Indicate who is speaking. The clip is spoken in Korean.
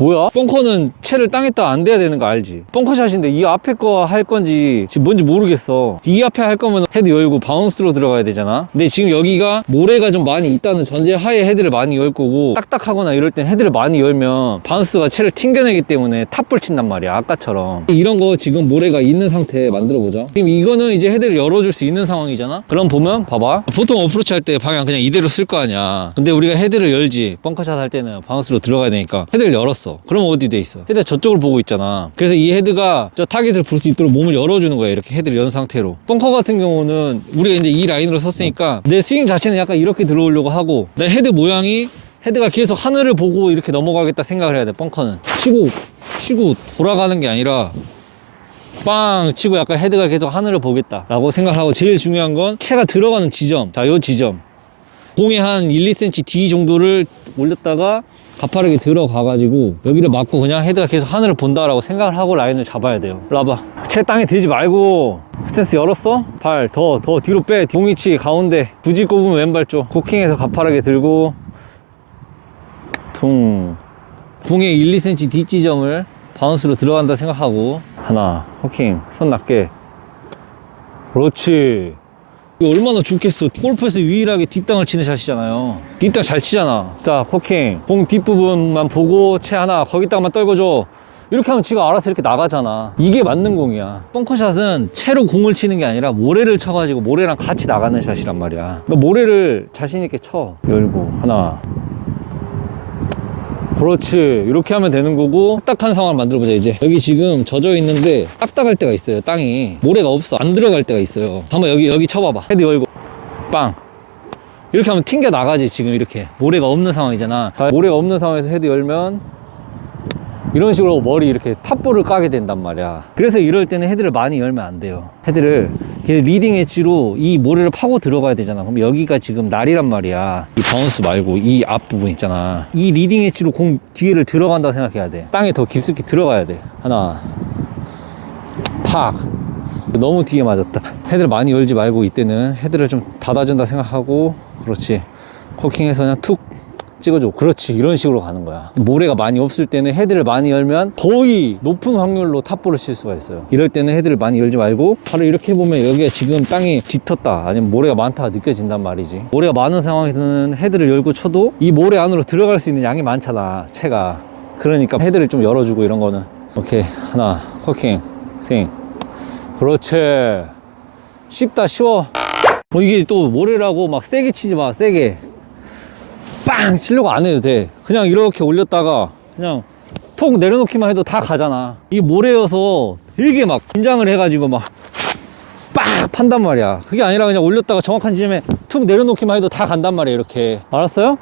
Speaker 1: 뭐야? 벙커는 채를 땅에다 안 대야 되는 거 알지? 벙커샷인데 이 앞에 거 할 건지 지금 뭔지 모르겠어. 이 앞에 할 거면 헤드 열고 바운스로 들어가야 되잖아. 근데 지금 여기가 모래가 좀 많이 있다는 전제 하에 헤드를 많이 열 거고 딱딱하거나 이럴 땐 헤드를 많이 열면 바운스가 채를 튕겨내기 때문에 탑볼 친단 말이야. 아까처럼. 이런 거 지금 모래가 있는 상태 만들어 보자. 지금 이거는 이제 헤드를 열어줄 수 있는 상황이잖아. 그럼 보면 봐봐. 보통 어프로치 할 때 방향 그냥 이대로 쓸 거 아니야. 근데 우리가 헤드를 열지. 벙커샷 할 때는 바운스로 들어가야 되니까 헤드를 열었어. 그럼 어디 돼 있어? 헤드 저쪽을 보고 있잖아. 그래서 이 헤드가 저 타겟을 볼 수 있도록 몸을 열어주는 거야. 이렇게 헤드를 연 상태로. 벙커 같은 경우는 우리가 이제 이 라인으로 섰으니까 내 스윙 자체는 약간 이렇게 들어오려고 하고 내 헤드 모양이 헤드가 계속 하늘을 보고 이렇게 넘어가겠다 생각을 해야 돼. 벙커는 치고 치고 돌아가는 게 아니라 빵 치고 약간 헤드가 계속 하늘을 보겠다 라고 생각하고 제일 중요한 건 채가 들어가는 지점. 자, 요 지점. 공에 한 1, 2cm D 정도를 올렸다가 가파르게 들어가가지고 여기를 맞고 그냥 헤드가 계속 하늘을 본다라고 생각을 하고 라인을 잡아야 돼요. 와봐. 채 땅에 대지 말고 스탠스 열었어? 발 더더 뒤로 빼. 공이치 가운데 굳이 꼽으면 왼발 쪽. 코킹해서 가파르게 들고 퉁. 공의 1, 2cm D 지점을 바운스로 들어간다 생각하고 하나 호킹 손 낮게 그렇지 얼마나 좋겠어. 골프에서 유일하게 뒷땅을 치는 샷이잖아요. 뒷땅 잘 치잖아. 자 코킹. 공 뒷부분만 보고 채 하나 거기다가만 떨궈줘. 이렇게 하면 지가 알아서 이렇게 나가잖아. 이게 맞는 공이야. 벙커샷은 채로 공을 치는 게 아니라 모래를 쳐가지고 모래랑 같이 나가는 샷이란 말이야. 너 모래를 자신 있게 쳐. 열고 하나 그렇지. 이렇게 하면 되는 거고 딱딱한 상황을 만들어 보자 이제. 여기 지금 젖어 있는데 딱딱할 때가 있어요 땅이. 모래가 없어. 안 들어갈 때가 있어요. 한번 여기 여기 쳐봐봐. 헤드 열고. 빵. 이렇게 하면 튕겨 나가지 지금 이렇게. 모래가 없는 상황이잖아. 자, 모래가 없는 상황에서 헤드 열면 이런 식으로 머리 이렇게 탑볼을 까게 된단 말이야. 그래서 이럴 때는 헤드를 많이 열면 안 돼요. 헤드를 리딩 엣지로 이 모래를 파고 들어가야 되잖아. 그럼 여기가 지금 날이란 말이야. 이 바운스 말고 이 앞부분 있잖아. 이 리딩 엣지로 공 뒤에를 들어간다고 생각해야 돼. 땅에 더 깊숙이 들어가야 돼. 하나. 팍. 너무 뒤에 맞았다. 헤드를 많이 열지 말고 이때는 헤드를 좀 닫아준다 생각하고 그렇지. 코킹해서 그냥 툭 찍어줘 그렇지 이런 식으로 가는 거야. 모래가 많이 없을 때는 헤드를 많이 열면 거의 높은 확률로 탑볼을 칠 수가 있어요. 이럴 때는 헤드를 많이 열지 말고 바로 이렇게 보면 여기가 지금 땅이 짙었다 아니면 모래가 많다 느껴진단 말이지. 모래가 많은 상황에서는 헤드를 열고 쳐도 이 모래 안으로 들어갈 수 있는 양이 많잖아 채가. 그러니까 헤드를 좀 열어주고 이런 거는. 오케이 하나 코킹 스윙 그렇지. 쉽다 쉬워. 뭐 이게 또 모래라고 막 세게 치지 마 세게 빵 치려고 안 해도 돼. 그냥 이렇게 올렸다가 그냥 톡 내려놓기만 해도 다 가잖아. 이 모래여서 되게 막 긴장을 해가지고 막 빡 판단 말이야. 그게 아니라 그냥 올렸다가 정확한 지점에 툭 내려놓기만 해도 다 간단 말이야 이렇게. 알았어요?